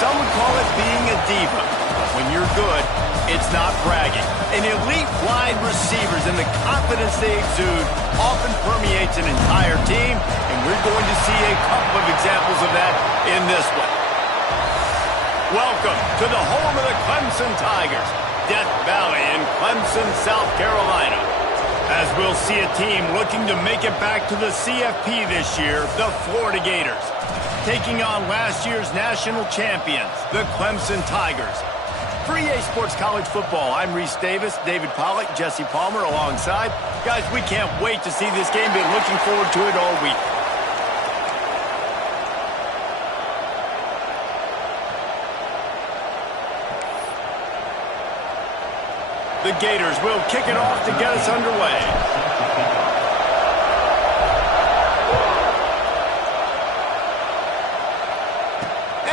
some would call it being a diva. But when you're good, it's not bragging. And elite wide receivers and the confidence they exude often permeates an entire team, and we're going to see a couple of examples of that in this one. Welcome to the home of the Clemson Tigers, Death Valley in Clemson, South Carolina. As we'll see a team looking to make it back to the CFP this year, the Florida Gators, taking on last year's national champions, the Clemson Tigers. For EA Sports College Football, I'm Reese Davis, David Pollack, Jesse Palmer alongside. Guys, we can't wait to see this game. Been looking forward to it all week. The Gators will kick it off to get us underway.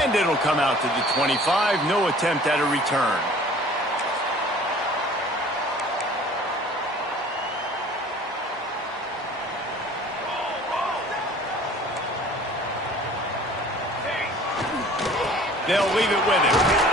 And it'll come out to the 25. No attempt at a return. They'll leave it with him.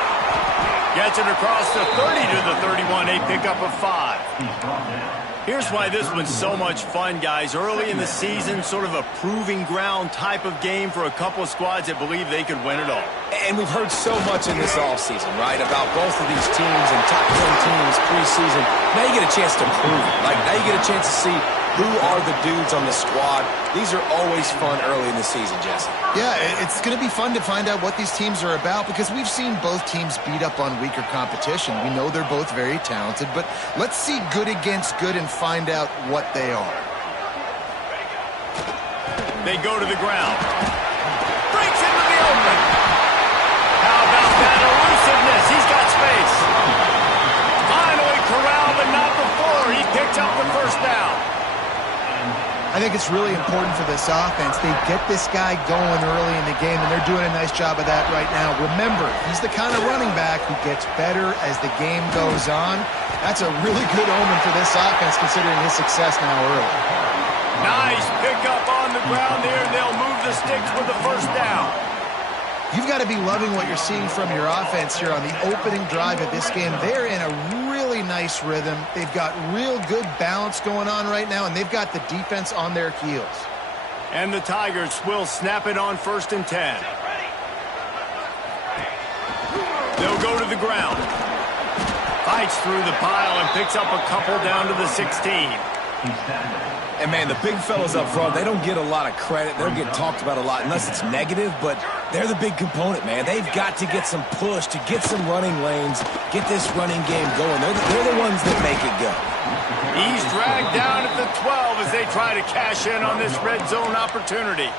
Gets it across the 30 to the 31, a pickup of 5. Here's why this one's so much fun, guys. Early in the season, sort of a proving ground type of game for a couple of squads that believe they could win it all. And we've heard so much in this offseason, right, about both of these teams and top 10 teams preseason. Now you get a chance to prove it. Like, now you get a chance to see who are the dudes on the squad. These are always fun early in the season, Jesse. Yeah, it's going to be fun to find out what these teams are about because we've seen both teams beat up on weaker competition. We know they're both very talented, but let's see good against good and find out what they are. They go to the ground. Breaks into the open. How about that elusiveness? He's got space. Finally corralled, but not before. He picked up the first down. I think it's really important for this offense. They get this guy going early in the game, and they're doing a nice job of that right now. Remember, he's the kind of running back who gets better as the game goes on. That's a really good omen for this offense, considering his success now early. Nice pickup on the ground there. They'll move the sticks with the first down. You've got to be loving what you're seeing from your offense here on the opening drive of this game. They're in a really nice rhythm. They've got real good balance going on right now, and they've got the defense on their heels. And the Tigers will snap it on 1st and 10. They'll go to the ground. Fights through the pile and picks up a couple down to the 16. And, man, the big fellas up front, they don't get a lot of credit. They don't get talked about a lot unless it's negative, but they're the big component, man. They've got to get some push, to get some running lanes, get this running game going. They're the ones that make it go. He's dragged down at the 12 as they try to cash in on this red zone opportunity.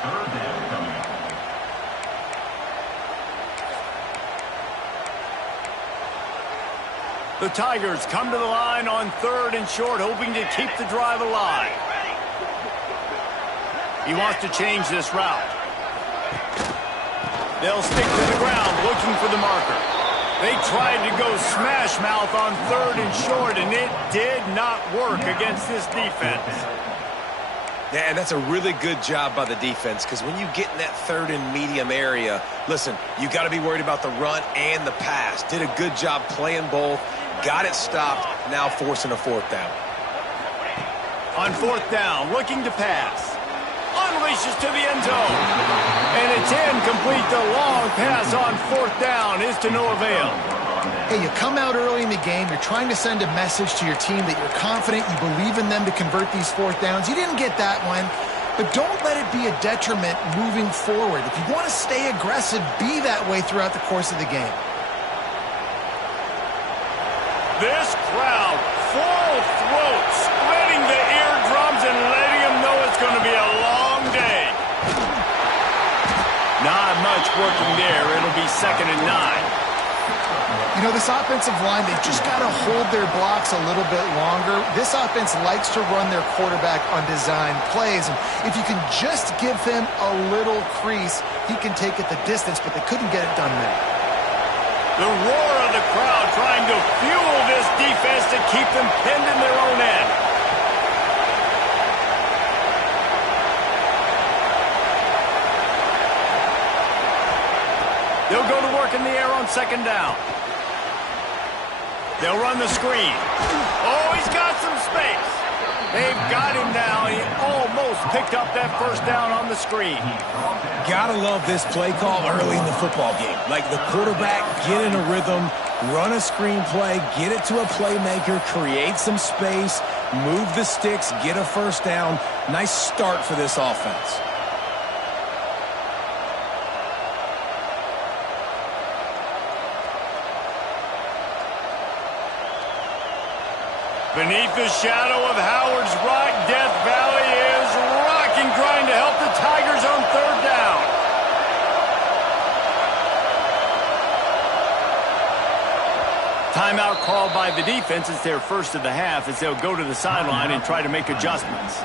The Tigers come to the line on 3rd and short, hoping to keep the drive alive. He wants to change this route. They'll stick to the ground looking for the marker. They tried to go smash mouth on 3rd and short, and it did not work against this defense. Yeah, and that's a really good job by the defense because when you get in that 3rd and medium area, listen, you got to be worried about the run and the pass. Did a good job playing both, got it stopped, now forcing a 4th down. On 4th down, looking to pass. Unleashes to the end zone. And it's incomplete. The long pass on 4th down is to no avail. Hey, you come out early in the game, you're trying to send a message to your team that you're confident, you believe in them to convert these 4th downs. You didn't get that one, but don't let it be a detriment moving forward. If you want to stay aggressive, be that way throughout the course of the game. This crowd, full throat, splitting the eardrums and letting them know it's going to be a long day. Not much working there. It'll be 2nd and 9. You know, this offensive line, they've just got to hold their blocks a little bit longer. This offense likes to run their quarterback on design plays. And if you can just give him a little crease, he can take it the distance, but they couldn't get it done there. The roar of the crowd trying to fuel this defense to keep them pinned in their own end. They'll go to work in the air on second down. They'll run the screen. Oh, he's got some space. They've got him now. He almost picked up that first down on the screen. Gotta love this play call early in the football game. Like the quarterback, get in a rhythm, run a screen play, get it to a playmaker, create some space, move the sticks, get a first down. Nice start for this offense. Beneath the shadow of Howard's Rock, Death Valley is rocking, trying to help the Tigers on third down. Timeout called by the defense. It's their first of the half as they'll go to the sideline and try to make adjustments.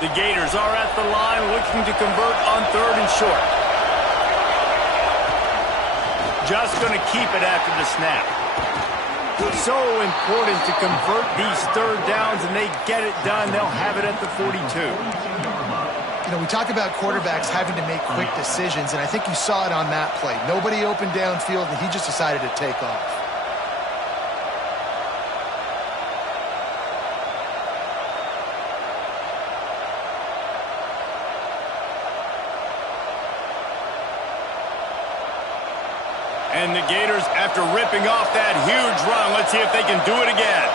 The Gators are at the line looking to convert on third and short. Just going to keep it after the snap. It's so important to convert these third downs, and they get it done. They'll have it at the 42. You know, we talk about quarterbacks having to make quick decisions, and I think you saw it on that play. Nobody opened downfield, and he just decided to take off. And the Gators, after ripping off that huge run, let's see if they can do it again.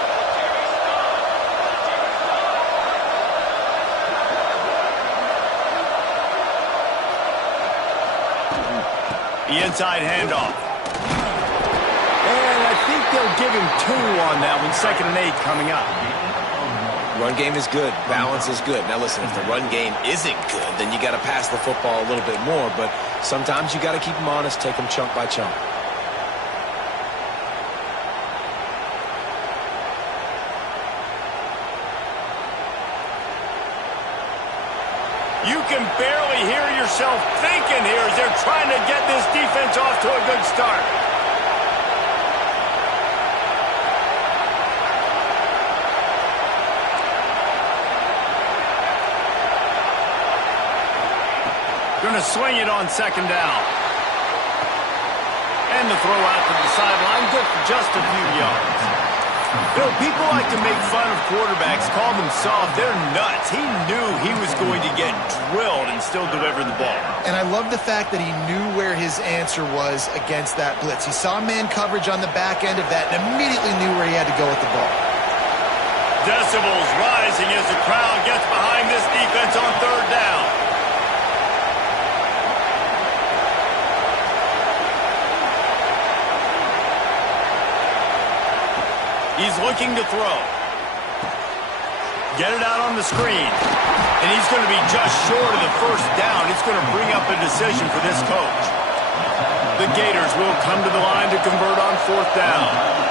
The inside handoff. And I think they'll give him 2 on that one. 2nd and 8 coming up. Run game is good. Balance is good. Now, listen, if the run game isn't good, then you got to pass the football a little bit more. But sometimes you got to keep them honest, take them chunk by chunk. You can barely hear yourself thinking here as they're trying to get this defense off to a good start. Going to swing it on 2nd down. And the throw out to the sideline, good for just a few yards. You know, people like to make fun of quarterbacks, call them soft. They're nuts. He knew he was going to get drilled and still deliver the ball. And I love the fact that he knew where his answer was against that blitz. He saw man coverage on the back end of that and immediately knew where he had to go with the ball. Decibels rising as the crowd gets behind this defense on third down. He's looking to throw. Get it out on the screen. And he's going to be just short of the first down. It's going to bring up a decision for this coach. The Gators will come to the line to convert on 4th down.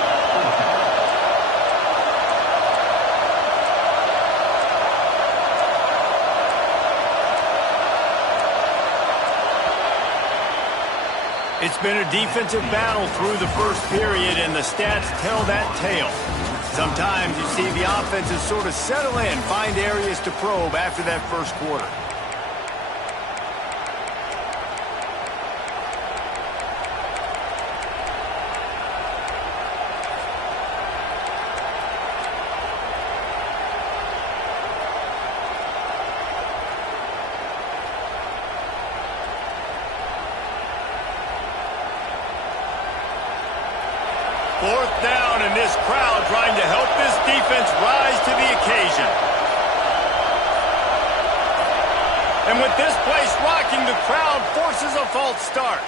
It's been a defensive battle through the first period, and the stats tell that tale. Sometimes you see the offenses sort of settle in, find areas to probe after that first quarter. Fourth down, and this crowd trying to help this defense rise to the occasion. And with this place rocking, the crowd forces a false start.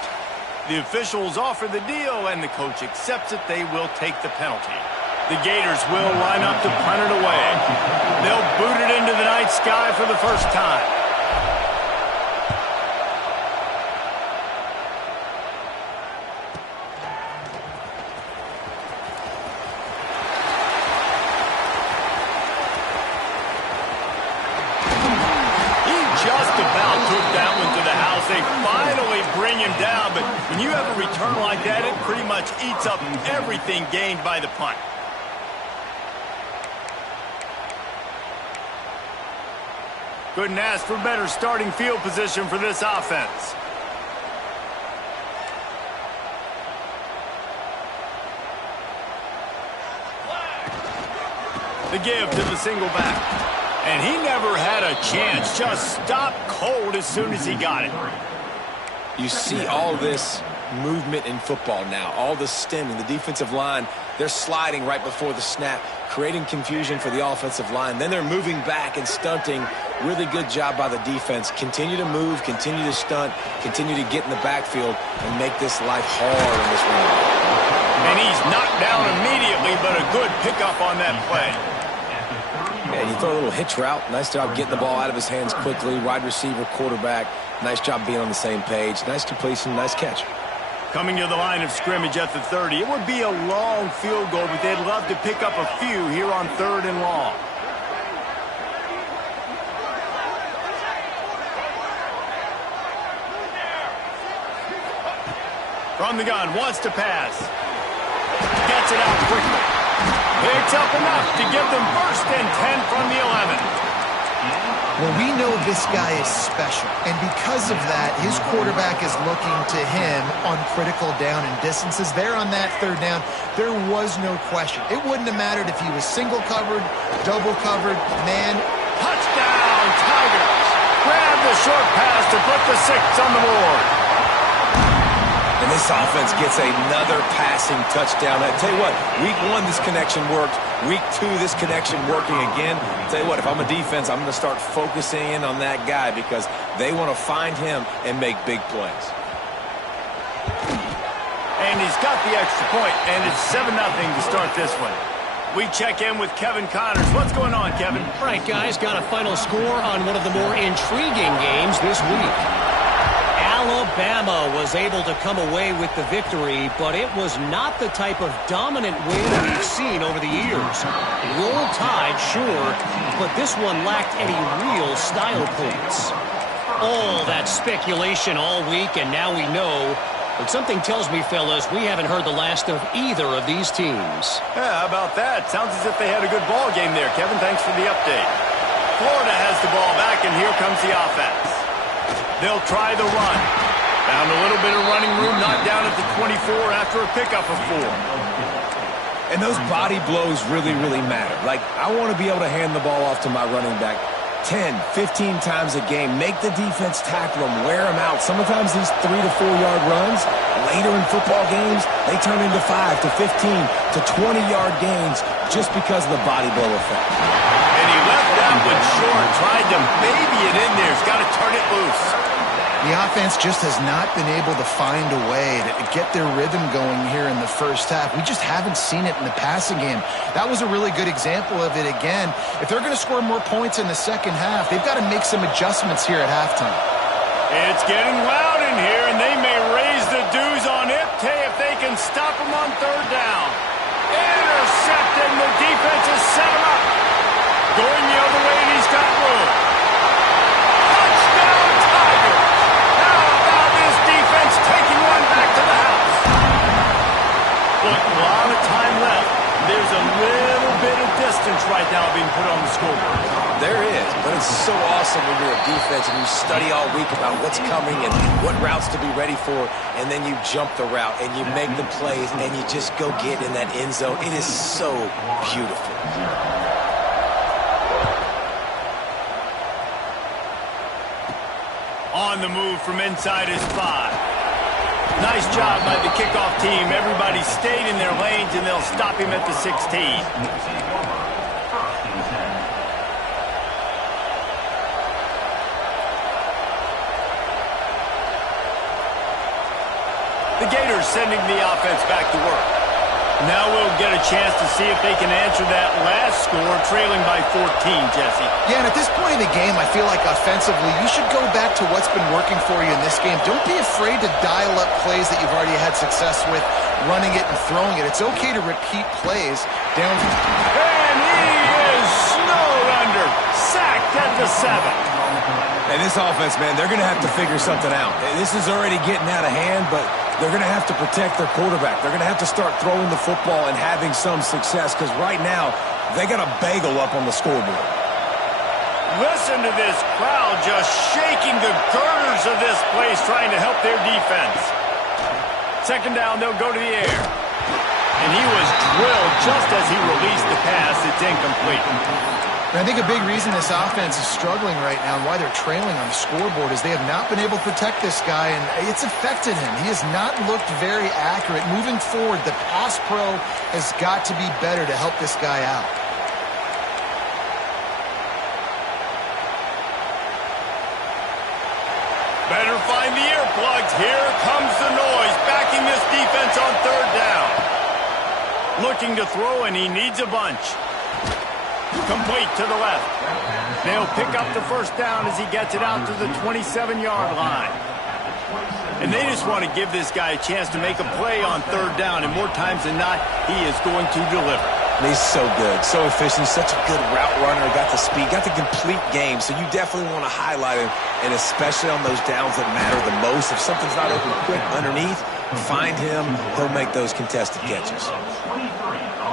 The officials offer the deal, and the coach accepts it. They will take the penalty. The Gators will line up to punt it away. They'll boot it into the night sky for the first time. They finally bring him down, but When you have a return like that, it pretty much eats up everything gained by the punt. Couldn't ask for better starting field position for this offense. The give to the single back. And he never had a chance. Just stopped cold as soon as he got it. You see all this movement in football now. All the stemming, the defensive line, they're sliding right before the snap, creating confusion for the offensive line. Then they're moving back and stunting. Really good job by the defense. Continue to move, continue to stunt, continue to get in the backfield and make this life hard in this run. And he's knocked down immediately, but a good pickup on that play. And you throw a little hitch route. Nice job getting the ball out of his hands quickly. Wide receiver, quarterback. Nice job being on the same page. Nice completion, nice catch. Coming to the line of scrimmage at the 30. It would be a long field goal, but they'd love to pick up a few here on 3rd and long. From the gun, wants to pass. Gets it out quickly. Picks up enough to give them 1st and 10 from the 11. Well, we know this guy is special, and because of that, his quarterback is looking to him on critical down and distances. There on that 3rd down, there was no question. It wouldn't have mattered if he was single covered, double covered, man. Touchdown, Tigers! Grab the short pass to put the 6 on the board. And this offense gets another passing touchdown. I tell you what, week 1, this connection worked. Week 2, this connection working again. I tell you what, if I'm a defense, I'm going to start focusing in on that guy because they want to find him and make big plays. And he's got the extra point, and it's 7-0 to start this one. We check in with Kevin Connors. What's going on, Kevin? All right, guys, got a final score on one of the more intriguing games this week. Alabama was able to come away with the victory, but it was not the type of dominant win we've seen over the years. Roll Tide, sure, but this one lacked any real style points. All that speculation all week, and now we know. But something tells me, fellas, we haven't heard the last of either of these teams. Yeah, how about that? Sounds as if they had a good ball game there, Kevin. Thanks for the update. Florida has the ball back, and here comes the offense. They'll try the run. Found a little bit of running room, knocked down at the 24 after a pickup of 4. And those body blows really, really matter. Like, I want to be able to hand the ball off to my running back 10, 15 times a game. Make the defense tackle them, wear them out. Sometimes these 3 to 4 yard runs, later in football games, they turn into 5 to 15 to 20 yard gains just because of the body blow effect. And he left that one short, tried to baby it in there. He's got to turn it loose. The offense just has not been able to find a way to get their rhythm going here in the first half. We just haven't seen it in the passing game. That was a really good example of it again. If they're going to score more points in the second half, they've got to make some adjustments here at halftime. It's getting loud in here, and they may raise the dues on it if they can stop them on 3rd down. Intercepted, and the defense has set him up. Going the other way, and he's got room. Touchdown, Tigers! How about this defense taking one back to the house? Look, a lot of time left. There's a little bit of distance right now being put on the scoreboard. There is, but it's so awesome when you're a defense and you study all week about what's coming and what routes to be ready for, and then you jump the route and you make the plays and you just go get in that end zone. It is so beautiful. On the move from inside his 5. Nice job by the kickoff team. Everybody stayed in their lanes, and they'll stop him at the 16. The Gators sending the offense back to work. Now we'll get a chance to see if they can answer that last score, trailing by 14, Jesse. Yeah, and at this point in the game, I feel like offensively, you should go back to what's been working for you in this game. Don't be afraid to dial up plays that you've already had success with, running it and throwing it. It's okay to repeat plays down. And he is snowed under, sacked at the 7. And this offense, man, they're going to have to figure something out. This is already getting out of hand, but They're going to have to protect their quarterback. They're going to have to start throwing the football and having some success because right now they got a bagel up on the scoreboard. Listen to this crowd just shaking the girders of this place trying to help their defense. Second down, they'll go to the air. And he was drilled just as he released the pass. It's incomplete. And I think a big reason this offense is struggling right now and why they're trailing on the scoreboard is they have not been able to protect this guy, and it's affected him. He has not looked very accurate. Moving forward, the pass pro has got to be better to help this guy out. Better find the earplugs. Here comes the noise, backing this defense on third down. Looking to throw, and he needs a bunch. Complete to the left. They'll pick up the first down as he gets it out to the 27-yard line. And they just want to give this guy a chance to make a play on third down, and more times than not, he is going to deliver. He's so good, so efficient, such a good route runner, got the speed, got the complete game, so you definitely want to highlight him, and especially on those downs that matter the most. If something's not open quick underneath, find him, he'll make those contested catches.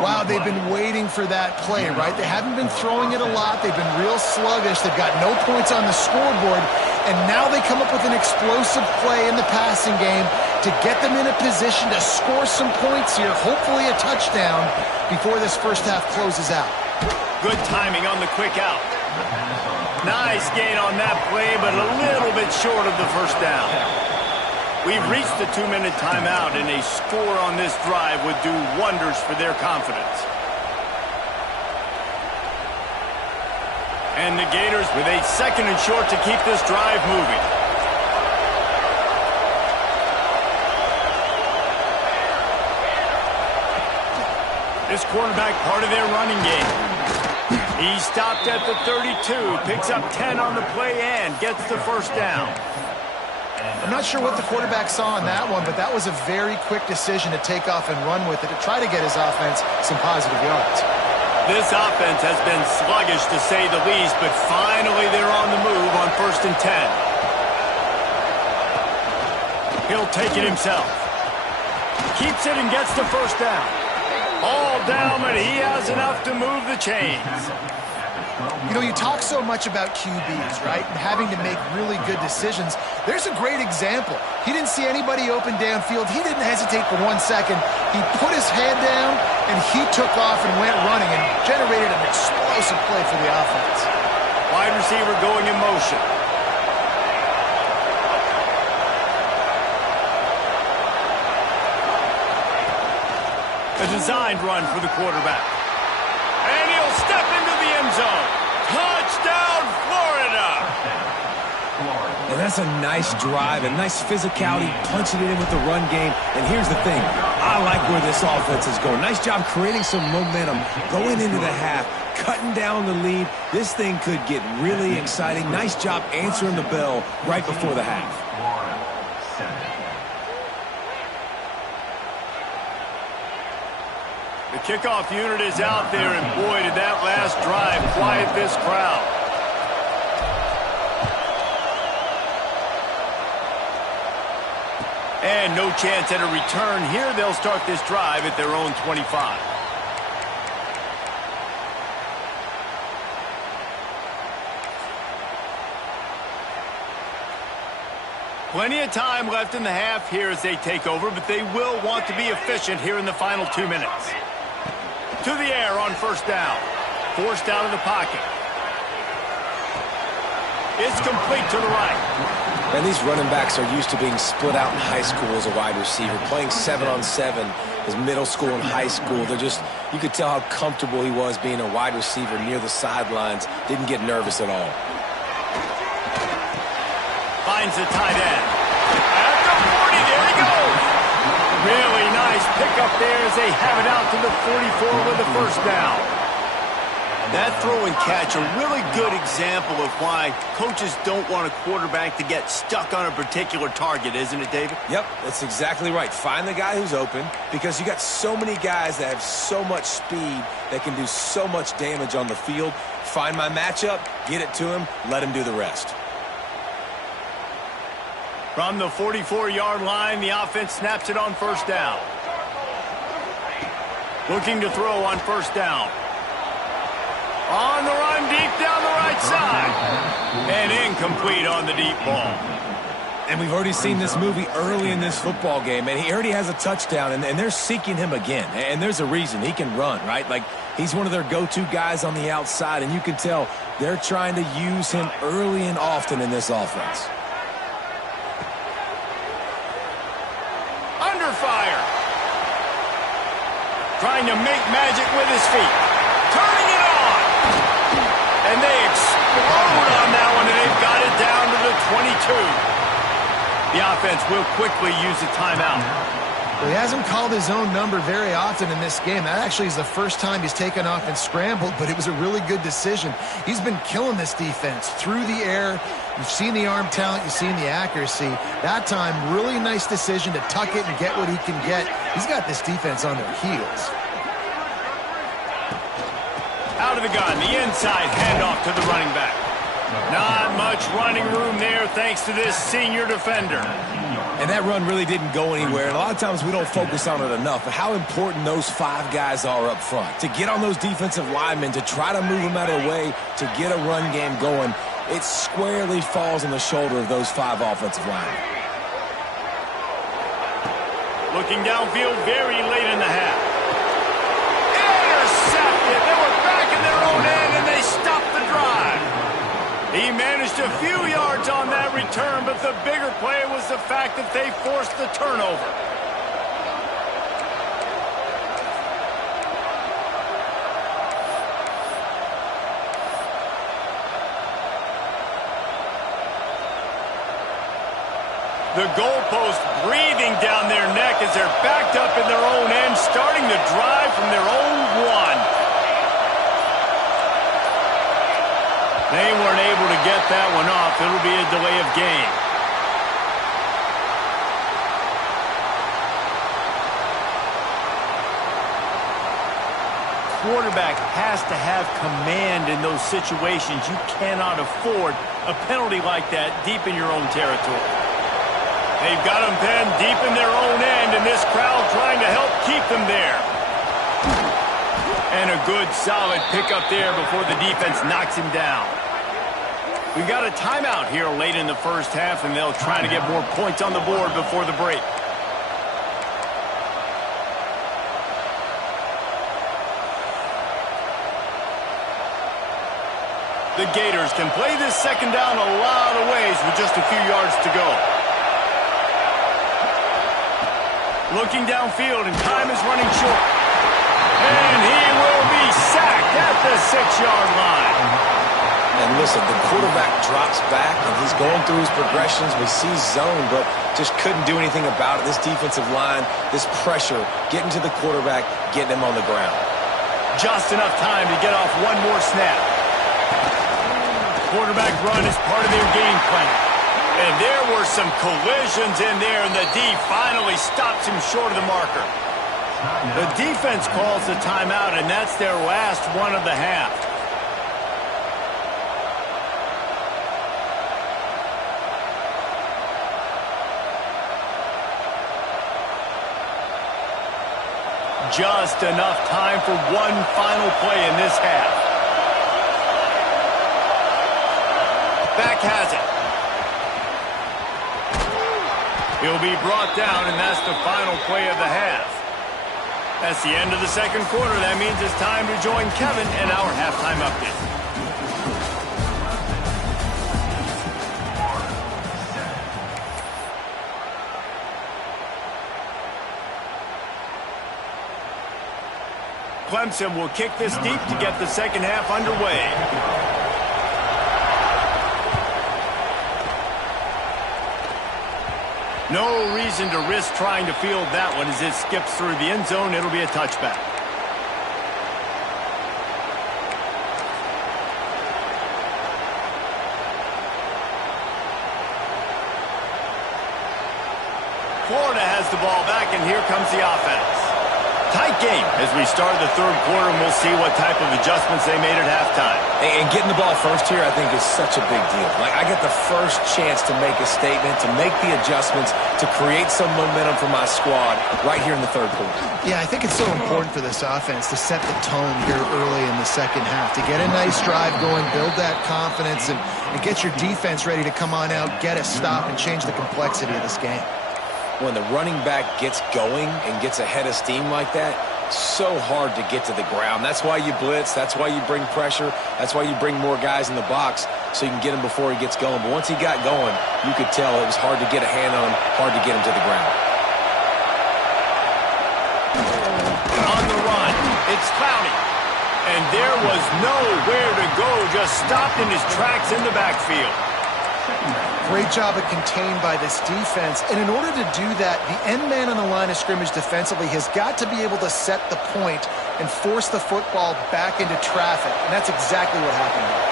Wow, they've been waiting for that play, right? They haven't been throwing it a lot. They've been real sluggish. They've got no points on the scoreboard, and now they come up with an explosive play in the passing game to get them in a position to score some points here, hopefully a touchdown, before this first half closes out. Good timing on the quick out. Nice gain on that play, but a little bit short of the first down. We've reached the 2-minute timeout, and a score on this drive would do wonders for their confidence. And the Gators with a second and short to keep this drive moving. This quarterback part of their running game. He stopped at the 32, picks up 10 on the play and gets the first down. I'm not sure what the quarterback saw on that one, but that was a very quick decision to take off and run with it to try to get his offense some positive yards. This offense has been sluggish to say the least, but finally they're on the move on 1st and 10. He'll take it himself. Keeps it and gets the first down. All down, but he has enough to move the chains. You know, you talk so much about QBs, right, and having to make really good decisions. There's a great example. He didn't see anybody open downfield. He didn't hesitate for 1 second. He put his head down, and he took off and went running and generated an explosive play for the offense. Wide receiver going in motion. A designed run for the quarterback. And he'll step into the end zone. Touchdown, Florida! And that's a nice drive, a nice physicality, punching it in with the run game. And here's the thing, I like where this offense is going. Nice job creating some momentum, going into the half, cutting down the lead. This thing could get really exciting. Nice job answering the bell right before the half. The kickoff unit is out there, and boy, did that last drive quiet this crowd. And no chance at a return here. They'll start this drive at their own 25. Plenty of time left in the half here as they take over, but they will want to be efficient here in the final 2 minutes. To the air on 1st down. Forced out of the pocket. It's complete to the right. And these running backs are used to being split out in high school as a wide receiver, playing 7-on-7 as middle school and high school. You could tell how comfortable he was being a wide receiver near the sidelines. Didn't get nervous at all. Finds the tight end. At the 40, there he goes. Really nice pickup there as they have it out to the 44 with the first down. That throw and catch, a really good example of why coaches don't want a quarterback to get stuck on a particular target, isn't it, David? Yep, that's exactly right. Find the guy who's open, because you got so many guys that have so much speed that can do so much damage on the field. Find my matchup, get it to him, let him do the rest. From the 44-yard line, the offense snaps it on first down. Looking to throw on first down. On the run, deep down the right side. And incomplete on the deep ball. And we've already seen this movie early in this football game, and he already has a touchdown, and they're seeking him again. And there's a reason. He can run, right? Like, he's one of their go-to guys on the outside, and you can tell they're trying to use him early and often in this offense. Under fire. Trying to make magic with his feet. Turning it on. And they explode on that one, and they've got it down to the 22. The offense will quickly use a timeout. Well, he hasn't called his own number very often in this game. That actually is the first time he's taken off and scrambled, but it was a really good decision. He's been killing this defense through the air. You've seen the arm talent. You've seen the accuracy. That time, really nice decision to tuck it and get what he can get. He's got this defense on their heels. Out of the gun, the inside handoff to the running back. Not much running room there thanks to this senior defender. And that run really didn't go anywhere. And a lot of times we don't focus on it enough, but how important those 5 guys are up front. To get on those defensive linemen, to try to move them out of the way, to get a run game going, it squarely falls on the shoulder of those 5 offensive linemen. Looking downfield very late in the half. Intercepted. They were back in their own end, and they stopped the drive. He managed a few yards on that return, but the bigger play was the fact that they forced the turnover. The goalpost breathing down their neck as they're backed up in their own end, starting to drive from their own one. They weren't able to get that one off. It'll be a delay of game. Quarterback has to have command in those situations. You cannot afford a penalty like that deep in your own territory. They've got them penned deep in their own end, and this crowd trying to help keep them there. And a good, solid pickup there before the defense knocks him down. We've got a timeout here late in the first half, and they'll try to get more points on the board before the break. The Gators can play this second down a lot of ways with just a few yards to go. Looking downfield, and time is running short. And he will be sacked at the 6-yard line. And listen, the quarterback drops back, and he's going through his progressions. We see zone, but just couldn't do anything about it. This defensive line, this pressure, getting to the quarterback, getting him on the ground. Just enough time to get off one more snap. Quarterback run is part of their game plan. And there were some collisions in there, and the D finally stops him short of the marker. The defense calls the timeout, and that's their last one of the half. Just enough time for one final play in this half. Back has it. He'll be brought down, and that's the final play of the half. That's the end of the second quarter. That means it's time to join Kevin in our halftime update. Clemson will kick this deep to get the second half underway. No reason to risk trying to field that one as it skips through the end zone. It'll be a touchback. Florida has the ball back, and here comes the offense. Tight game as we start the third quarter, and we'll see what type of adjustments they made at halftime. And getting the ball first here, I think, is such a big deal. Like, I get the first chance to make a statement, to make the adjustments, to create some momentum for my squad right here in the third quarter. Yeah, I think it's so important for this offense to set the tone here early in the second half, to get a nice drive going, build that confidence, and get your defense ready to come on out, get a stop, and change the complexity of this game. When the running back gets going and gets ahead of steam like that, so hard to get to the ground. That's why you blitz. That's why you bring pressure. That's why you bring more guys in the box so you can get him before he gets going. But once he got going, you could tell it was hard to get a hand on him, hard to get him to the ground. On the run, it's Clowney. And there was nowhere to go, just stopped in his tracks in the backfield. Great job of contained by this defense. And in order to do that, the end man on the line of scrimmage defensively has got to be able to set the point and force the football back into traffic. And that's exactly what happened here.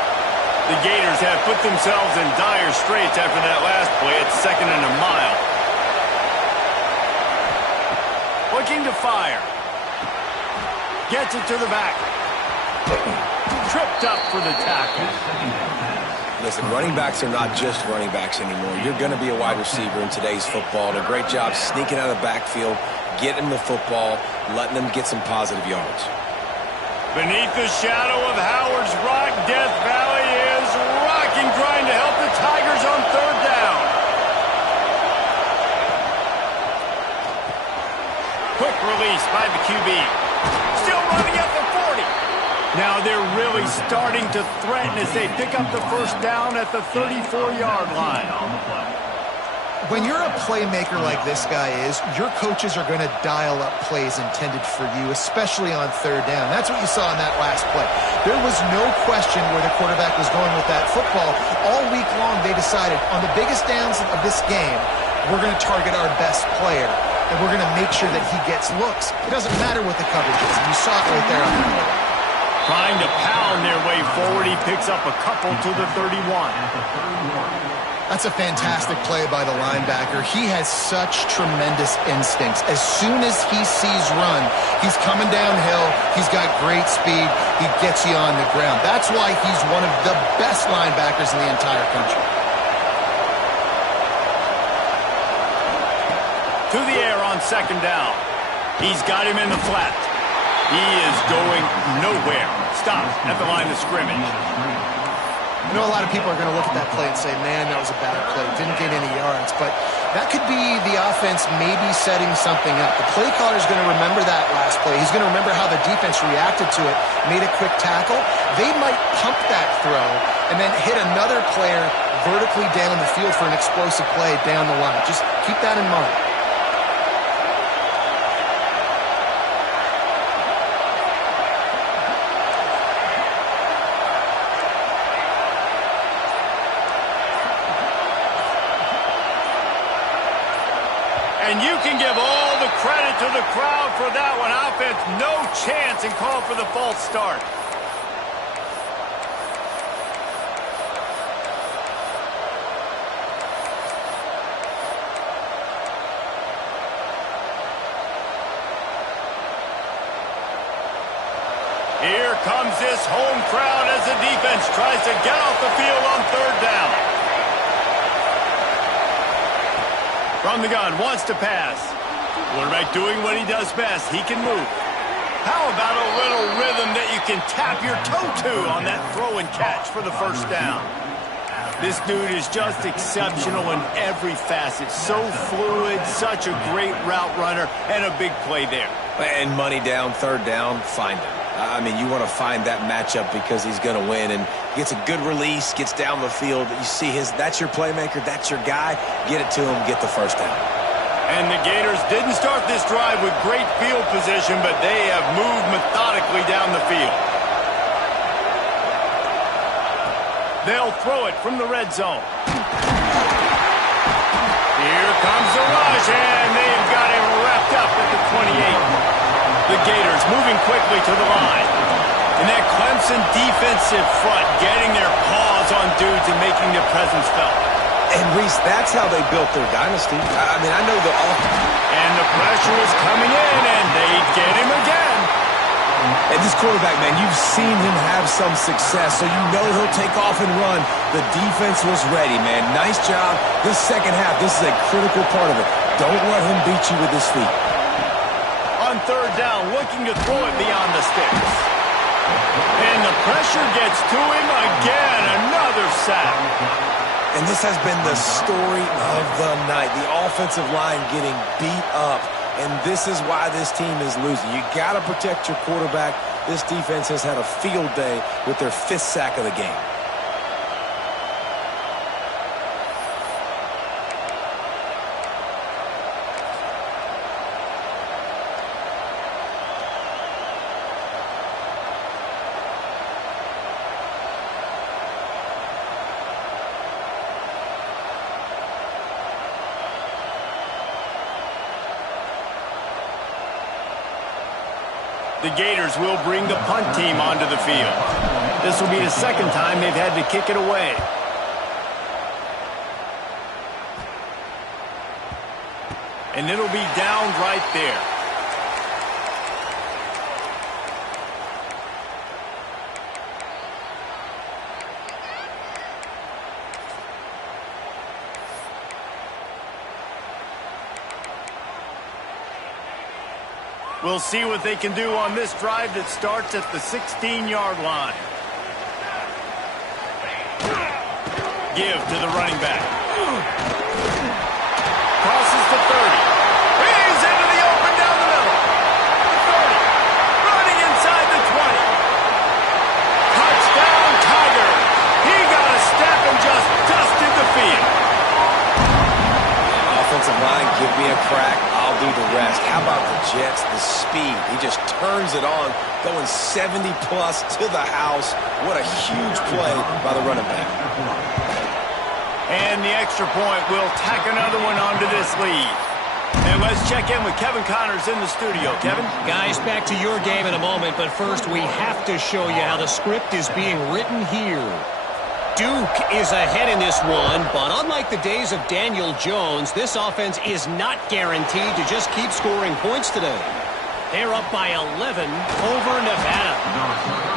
The Gators have put themselves in dire straits after that last play at 2nd and a mile. Looking to fire. Gets it to the back. Tripped up for the tackle. Listen, running backs are not just running backs anymore. You're going to be a wide receiver in today's football. And a great job sneaking out of the backfield, getting the football, letting them get some positive yards. Beneath the shadow of Howard's Rock, Death Valley is rocking, trying to help the Tigers on 3rd down. Quick release by the QB. Still running at the 40. Now they're really starting to threaten as they pick up the first down at the 34-yard line. When you're a playmaker like this guy is, your coaches are going to dial up plays intended for you, especially on 3rd down. That's what you saw in that last play. There was no question where the quarterback was going with that football. All week long, they decided on the biggest downs of this game, we're going to target our best player, and we're going to make sure that he gets looks. It doesn't matter what the coverage is. You saw it right there on the play. Trying to pound their way forward, he picks up a couple to the 31. That's a fantastic play by the linebacker. He has such tremendous instincts. As soon as he sees run, he's coming downhill. He's got great speed. He gets you on the ground. That's why he's one of the best linebackers in the entire country. To the air on 2nd down. He's got him in the flat. He is going nowhere. Stop at the line of scrimmage. I know a lot of people are going to look at that play and say, man, that was a bad play. Didn't gain any yards. But that could be the offense maybe setting something up. The play caller is going to remember that last play. He's going to remember how the defense reacted to it, made a quick tackle. They might pump that throw and then hit another player vertically down the field for an explosive play down the line. Just keep that in mind. And you can give all the credit to the crowd for that one. Offense, no chance, and call for the false start. Here comes this home crowd as the defense tries to get off the field on 3rd down. From the gun, wants to pass. Quarterback doing what he does best. He can move. How about a little rhythm that you can tap your toe to on that throw and catch for the first down? This dude is just exceptional in every facet. So fluid, such a great route runner, and a big play there. And money down, 3rd down, find him. I mean, you want to find that matchup because he's going to win, and gets a good release, gets down the field. You see that's your playmaker, that's your guy. Get it to him, get the first down. And the Gators didn't start this drive with great field position, but they have moved methodically down the field. They'll throw it from the red zone. Here comes the rush, and they've got him wrapped up at the 28. The Gators moving quickly to the line. And that Clemson defensive front getting their paws on dudes and making their presence felt. And, Reese, that's how they built their dynasty. I mean, I know the offense. And the pressure is coming in, and they get him again. And this quarterback, man, you've seen him have some success, so you know he'll take off and run. The defense was ready, man. Nice job. This second half, this is a critical part of it. Don't let him beat you with his feet. On third down, looking to throw it beyond the sticks. And the pressure gets to him again. Another sack. And this has been the story of the night. The offensive line getting beat up. And this is why this team is losing. You got to protect your quarterback. This defense has had a field day with their 5th sack of the game. The Gators will bring the punt team onto the field. This will be the second time they've had to kick it away. And it'll be down right there. We'll see what they can do on this drive that starts at the 16-yard line. Give to the running back. Crosses to 30. He's into the open down the middle. The 30. Running inside the 20. Touchdown, Tiger. He got a step and just dusted the field. Offensive line, give me a crack. I'll do the rest. How about the Jets, the speed? He just turns it on, going 70-plus to the house. What a huge play by the running back. And the extra point will tack another one onto this lead. And let's check in with Kevin Connors in the studio. Kevin? Guys, back to your game in a moment, but first we have to show you how the script is being written here. Duke is ahead in this one, but unlike the days of Daniel Jones, this offense is not guaranteed to just keep scoring points today. They're up by 11 over Nevada.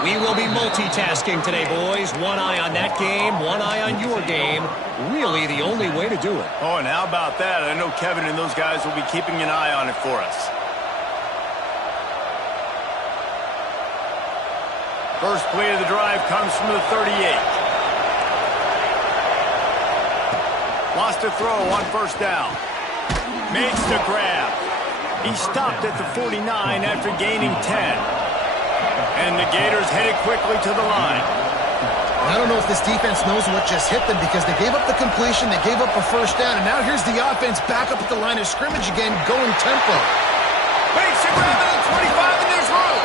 We will be multitasking today, boys. One eye on that game, one eye on your game. Really the only way to do it. Oh, and how about that? I know Kevin and those guys will be keeping an eye on it for us. First play of the drive comes from the 38. Lost a throw on first down. Makes the grab. He stopped at the 49 after gaining 10. And the Gators headed quickly to the line. I don't know if this defense knows what just hit them because they gave up the completion, they gave up a first down, and now here's the offense back up at the line of scrimmage again, going tempo. Makes a grab at the 25, and there's room.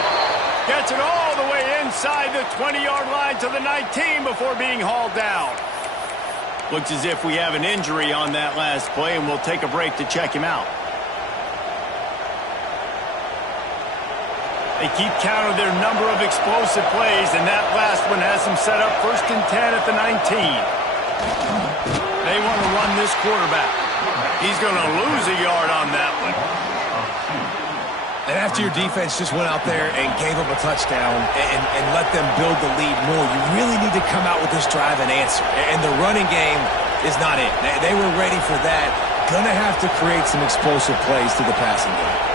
Gets it all the way inside the 20-yard line to the 19 before being hauled down. Looks as if we have an injury on that last play, and we'll take a break to check him out. They keep count of their number of explosive plays, and that last one has them set up 1st and 10 at the 19. They want to run this quarterback. He's going to lose a yard on that one. And after your defense just went out there and gave up a touchdown and let them build the lead more, you really need to come out with this drive and answer. And the running game is not it. They were ready for that. Going to have to create some explosive plays to the passing game.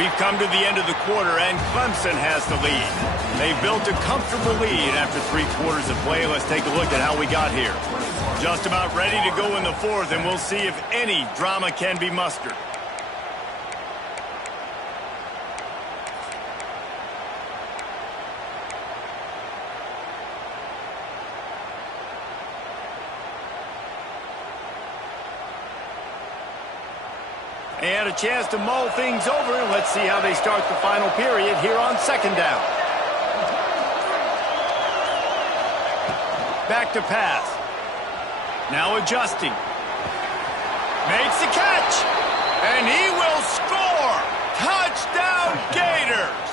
We've come to the end of the quarter, and Clemson has the lead. They've built a comfortable lead after 3 quarters of play. Let's take a look at how we got here. Just about ready to go in the 4th, and we'll see if any drama can be mustered. And a chance to mull things over. Let's see how they start the final period here on 2nd down. Back to pass. Now adjusting. Makes the catch. And he will score. Touchdown, Gators.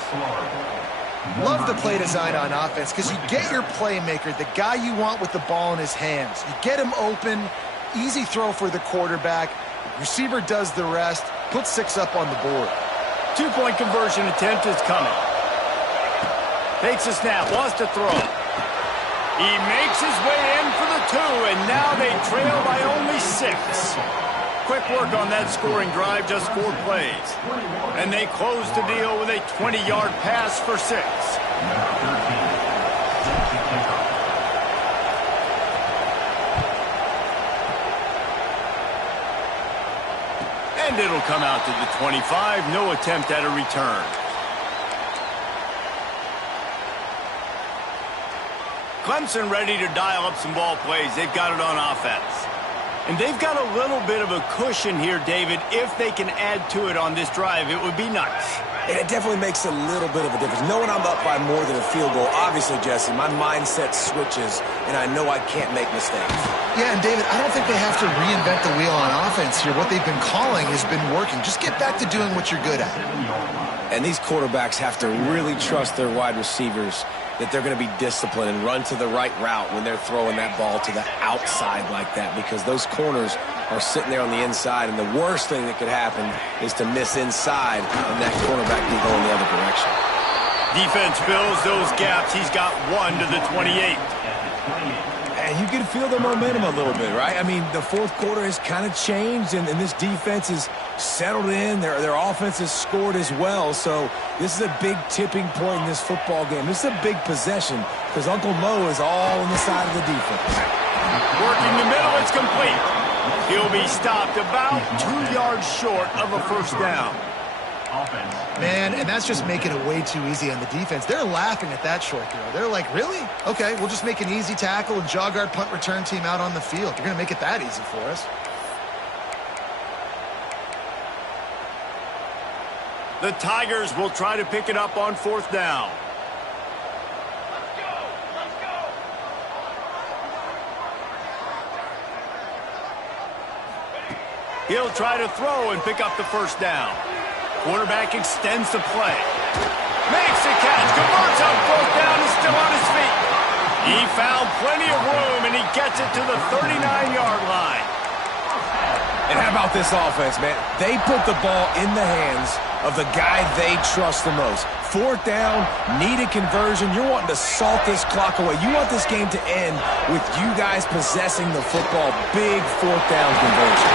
Love the play design on offense because you get your playmaker, the guy you want with the ball in his hands. You get him open, easy throw for the quarterback. Receiver does the rest, put 6 up on the board. 2-point conversion attempt is coming. Takes a snap, wants to throw. He makes his way in for the 2, and now they trail by only 6. Quick work on that scoring drive, just 4 plays. And they close the deal with a 20-yard pass for 6. And it'll come out to the 25, no attempt at a return. Clemson ready to dial up some ball plays. They've got it on offense. And they've got a little bit of a cushion here, David. If they can add to it on this drive, it would be nice. And it definitely makes a little bit of a difference. Knowing I'm up by more than a field goal, obviously, Jesse, my mindset switches, and I know I can't make mistakes. Yeah, and David, I don't think they have to reinvent the wheel on offense here. What they've been calling has been working. Just get back to doing what you're good at. And these quarterbacks have to really trust their wide receivers that they're going to be disciplined and run to the right route when they're throwing that ball to the outside like that, because those corners are sitting there on the inside, and the worst thing that could happen is to miss inside and that cornerback can go in the other direction. Defense fills those gaps. He's got 1 to the 28. And you can feel the momentum a little bit, right? I mean, the fourth quarter has kind of changed, and this defense is settled in. Their offense has scored as well. So this is a big tipping point in this football game. This is a big possession because Uncle Mo is all on the side of the defense. Working the middle, it's complete. He'll be stopped about 2 yards short of a first down. Man, and that's just making it way too easy on the defense. They're laughing at that short throw. They're like, really? Okay, we'll just make an easy tackle and jog our punt return team out on the field. You're going to make it that easy for us. The Tigers will try to pick it up on 4th down. He'll try to throw and pick up the first down. Quarterback extends the play. Makes the catch. Converts on 4th down. Is still on his feet. He found plenty of room, and he gets it to the 39-yard line. And how about this offense, man? They put the ball in the hands of the guy they trust the most. 4th down, need a conversion. You're wanting to salt this clock away. You want this game to end with you guys possessing the football. Big 4th down conversion.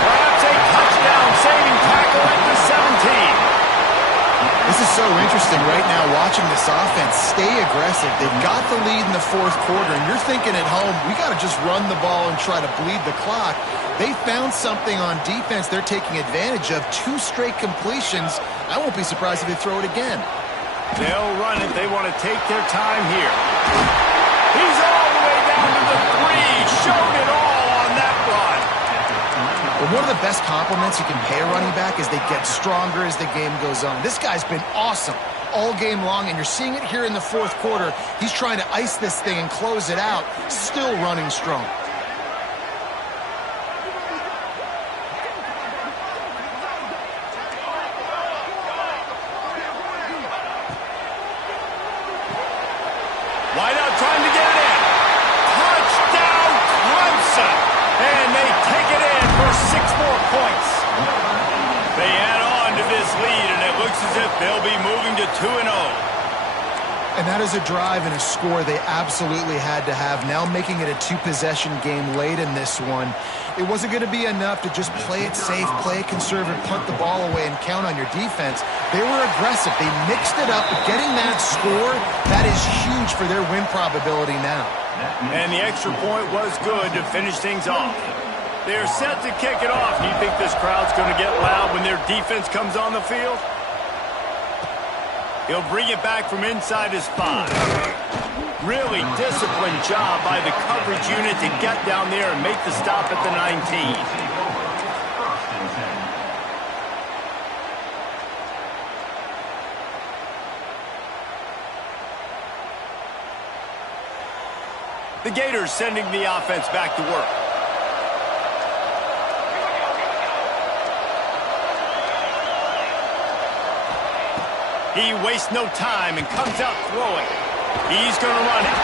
Perhaps a touchdown-saving tackle at the 17. This is so interesting right now watching this offense stay aggressive. They've got the lead in the fourth quarter, and you're thinking at home, we got to just run the ball and try to bleed the clock. They found something on defense they're taking advantage of. 2 straight completions. I won't be surprised if they throw it again. They'll run it. They want to take their time here. He's all the way down to the 3. Showed it all on that run. But one of the best compliments you can pay a running back is they get stronger as the game goes on. This guy's been awesome all game long, and you're seeing it here in the fourth quarter. He's trying to ice this thing and close it out, still running strong. Wide out trying to get it in. Touchdown, Clemson. And they take it in for 6 more points. They add on to this lead, and it looks as if they'll be moving to 2-0. And that is a drive and a score they absolutely had to have. Now making it a 2-possession game late in this one. It wasn't going to be enough to just play it safe, play it conservative, punt the ball away, and count on your defense. They were aggressive. They mixed it up. Getting that score, that is huge for their win probability now. And the extra point was good to finish things off. They're set to kick it off. Do you think this crowd's going to get loud when their defense comes on the field? He'll bring it back from inside his 5. Really disciplined job by the coverage unit to get down there and make the stop at the 19. The Gators sending the offense back to work. He He wastes no time and comes out throwing. He's going to run it.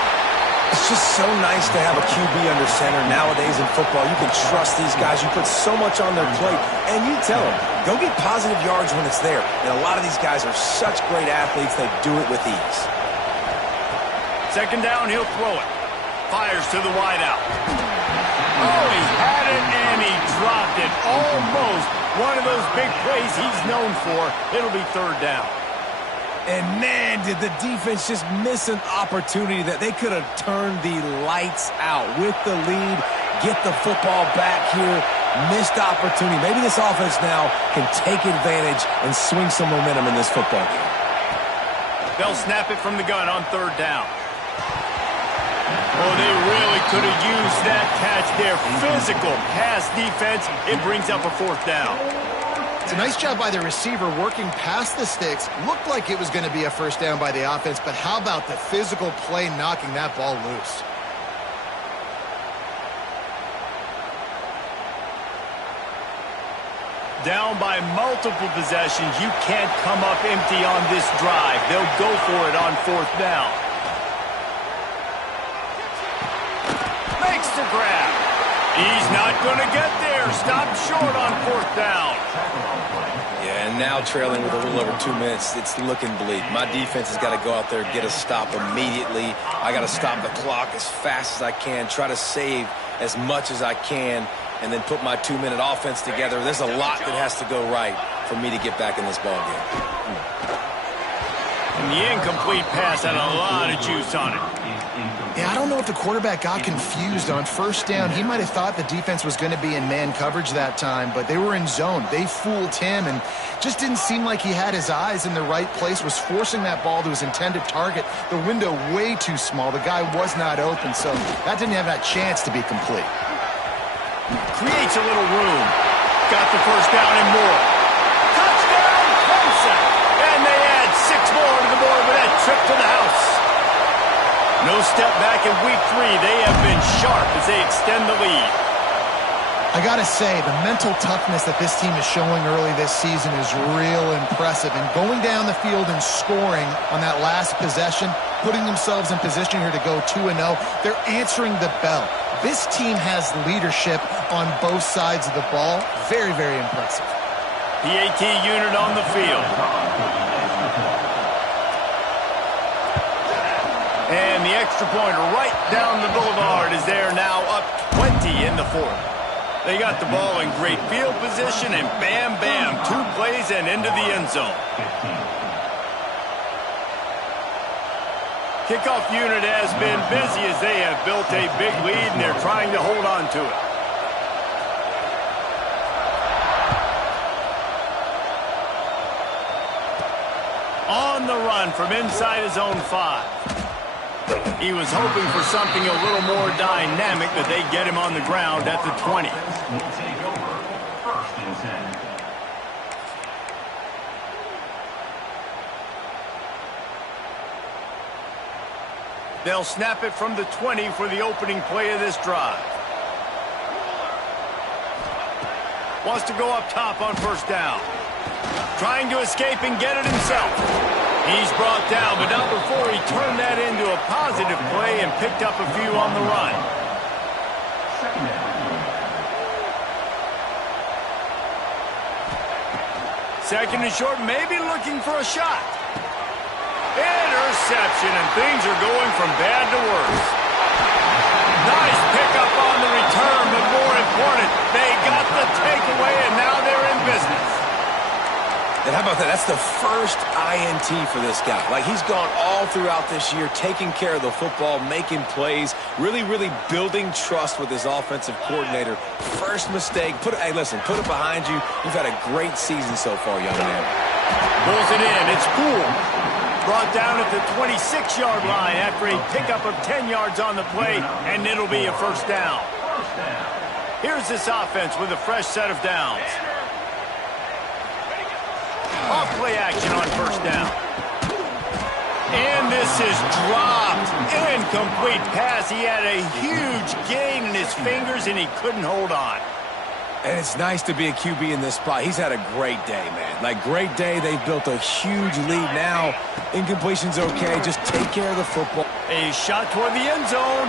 It's just so nice to have a QB under center. Nowadays in football, you can trust these guys. You put so much on their plate, and you tell them, go get positive yards when it's there. And a lot of these guys are such great athletes, they do it with ease. Second down, he'll throw it. Fires to the wideout. Oh, he had it, and he dropped it. Almost one of those big plays he's known for. It'll be third down. And, man, did the defense just miss an opportunity that they could have turned the lights out with the lead, get the football back here, missed opportunity. Maybe this offense now can take advantage and swing some momentum in this football game. They'll snap it from the gun on third down. Oh, they really could have used that catch there. Physical pass defense. It brings up a fourth down. It's a nice job by the receiver working past the sticks. Looked like it was going to be a first down by the offense, but how about the physical play knocking that ball loose? Down by multiple possessions. You can't come up empty on this drive. They'll go for it on fourth down. Makes the grab. He's not going to get there. Stopped short on fourth down. Yeah, and now trailing with a little over 2 minutes, it's looking bleak. My defense has got to go out there and get a stop immediately. I got to stop the clock as fast as I can, try to save as much as I can, and then put my 2-minute offense together. There's a lot that has to go right for me to get back in this ball game. And the incomplete pass had a lot of juice on it. Yeah, I don't know if the quarterback got confused on first down. He might have thought the defense was going to be in man coverage that time, but they were in zone. They fooled him and just didn't seem like he had his eyes in the right place, was forcing that ball to his intended target. The window way too small. The guy was not open, so that didn't have that chance to be complete. Creates a little room. Got the first down and more. Touchdown, Clemson! And they add 6 more to the board with that trip to the house. No step back in week 3. They have been sharp as they extend the lead. I got to say, the mental toughness that this team is showing early this season is real impressive. And going down the field and scoring on that last possession, putting themselves in position here to go 2-0, they're answering the bell. This team has leadership on both sides of the ball. Very, very impressive. PAT unit on the field. And the extra pointer right down the boulevard is there now, up 20 in the fourth. They got the ball in great field position, and bam, bam, 2 plays and into the end zone. Kickoff unit has been busy as they have built a big lead, and they're trying to hold on to it. On the run from inside his own 5. He was hoping for something a little more dynamic, but they get him on the ground at the 20. They'll snap it from the 20 for the opening play of this drive. Wants to go up top on first down. Trying to escape and get it himself. He's brought down, but not before he turned that into a positive play and picked up a few on the run. Second and short, maybe looking for a shot. Interception, and things are going from bad to worse. Nice pickup on the return, but more important, they got the takeaway, and now they're in business. And how about that? That's the first INT for this guy. Like, he's gone all throughout this year, taking care of the football, making plays, really, really building trust with his offensive coordinator. First mistake. Hey, listen, put it behind you. You've had a great season so far, young man. Pulls it in. It's cool. Brought down at the 26-yard line after a pickup of 10 yards on the play, and it'll be a first down. Here's this offense with a fresh set of downs. Off play action on first down. And this is dropped. Incomplete pass. He had a huge gain in his fingers, and he couldn't hold on. And it's nice to be a QB in this spot. He's had a great day, man. Like, great day. They've built a huge lead now. Incompletion's okay. Just take care of the football. A shot toward the end zone.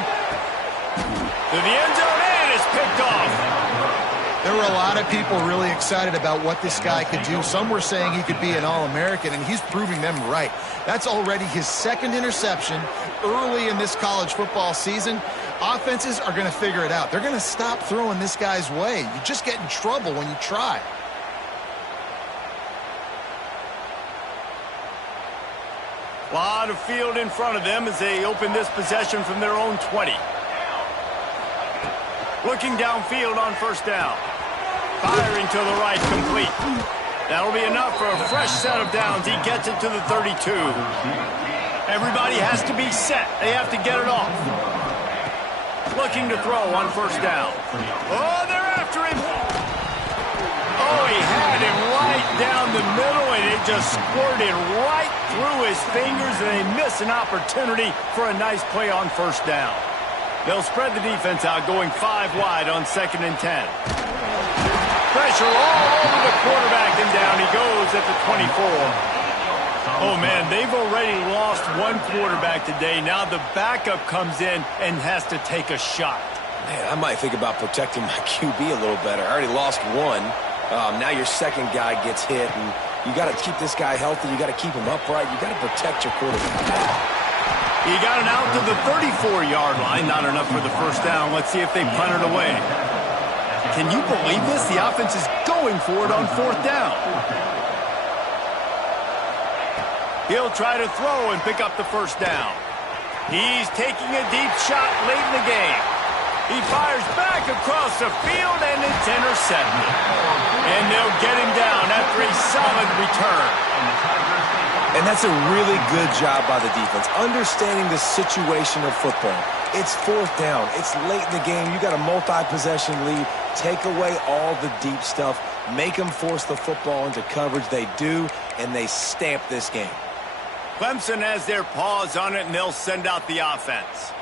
To the end zone, and it's picked off. There were a lot of people really excited about what this guy could do. Some were saying he could be an All-American, and he's proving them right. That's already his second interception early in this college football season. Offenses are going to figure it out. They're going to stop throwing this guy's way. You just get in trouble when you try. A lot of field in front of them as they open this possession from their own 20. Looking downfield on first down. Firing to the right, complete. That'll be enough for a fresh set of downs. He gets it to the 32. Everybody has to be set. They have to get it off. Looking to throw on first down. Oh, they're after him. Oh, he had him right down the middle, and it just squirted right through his fingers, and they miss an opportunity for a nice play on first down. They'll spread the defense out, going 5 wide on 2nd and 10. Pressure all over the quarterback, and down he goes at the 24. Oh, man, they've already lost one quarterback today. Now the backup comes in and has to take a shot. Man, I might think about protecting my QB a little better. I already lost one. Now your second guy gets hit, and you got to keep this guy healthy. You got to keep him upright. You got to protect your quarterback. He got it out to the 34-yard line. Not enough for the first down. Let's see if they punt it away. Can you believe this? The offense is going for it on 4th down. He'll try to throw and pick up the first down. He's taking a deep shot late in the game. He fires back across the field, and it's intercepted. And they'll get him down after a solid return. And that's a really good job by the defense, understanding the situation of football. It's 4th down. It's late in the game. You got a multi-possession lead. Take away all the deep stuff. Make them force the football into coverage. They do, and they stamp this game. Clemson has their paws on it, and they'll send out the offense.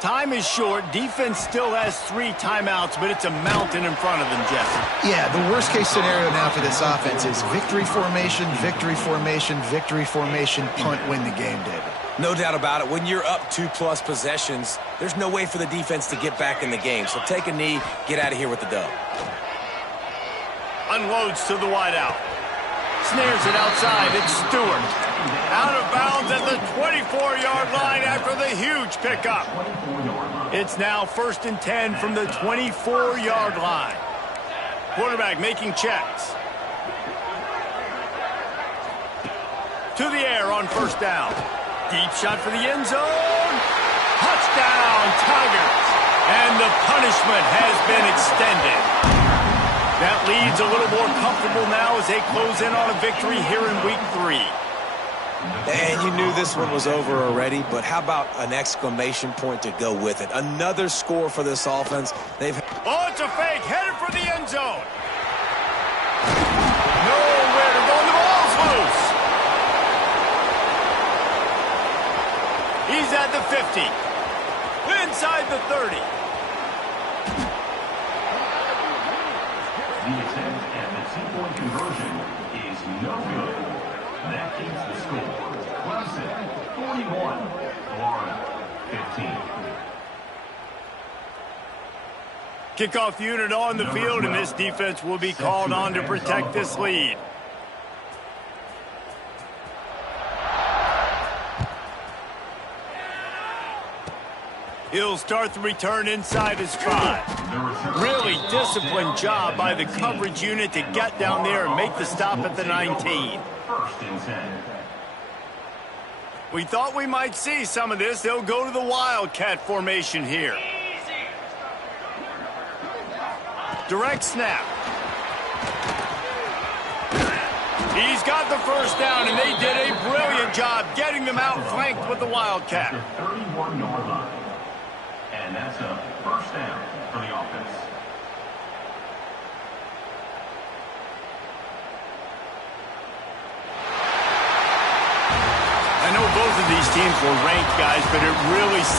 Time is short. Defense still has 3 timeouts, but it's a mountain in front of them, Jesse. Yeah, the worst-case scenario now for this offense is victory formation, victory formation, victory formation, punt, win the game, David. No doubt about it. When you're up 2+ possessions, there's no way for the defense to get back in the game. So take a knee, get out of here with the dub. Unloads to the wideout. Snares it outside. It's Stewart. Out of bounds at the 24-yard line after the huge pickup. It's now 1st and 10 from the 24-yard line. Quarterback making checks. To the air on first down. Deep shot for the end zone. Touchdown, Tigers. And the punishment has been extended. That lead's a little more comfortable now as they close in on a victory here in week 3. And you knew this one was over already, but how about an exclamation point to go with it? Another score for this offense. Oh, it's a fake, headed for the end zone. Nowhere to go, the ball's loose. He's at the 50. Inside the 30. The attempt at the 2-point conversion is no good. That keeps the score. Clemson 41, Florida 15. Kickoff unit on the field, and this defense will be called on to protect this lead. He'll start the return inside his 5. Really disciplined job by the coverage unit to get down there and make the stop at the 19. 1st and 10. We thought we might see some of this. They'll go to the Wildcat formation here. Direct snap. He's got the first down, and they did a brilliant job getting them out flanked with the Wildcat. The 31-yard line. And that's a first down for the offense. I know both of these teams were ranked, guys, but it really seems